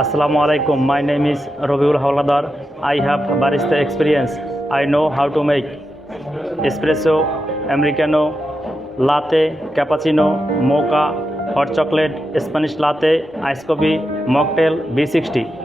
আসসালামু আলাইকুম my name is Rabiul Howlader I have barista experience I know how to make espresso Americano লাতে cappuccino mocha hot chocolate Spanish লাতে coffee mocktail B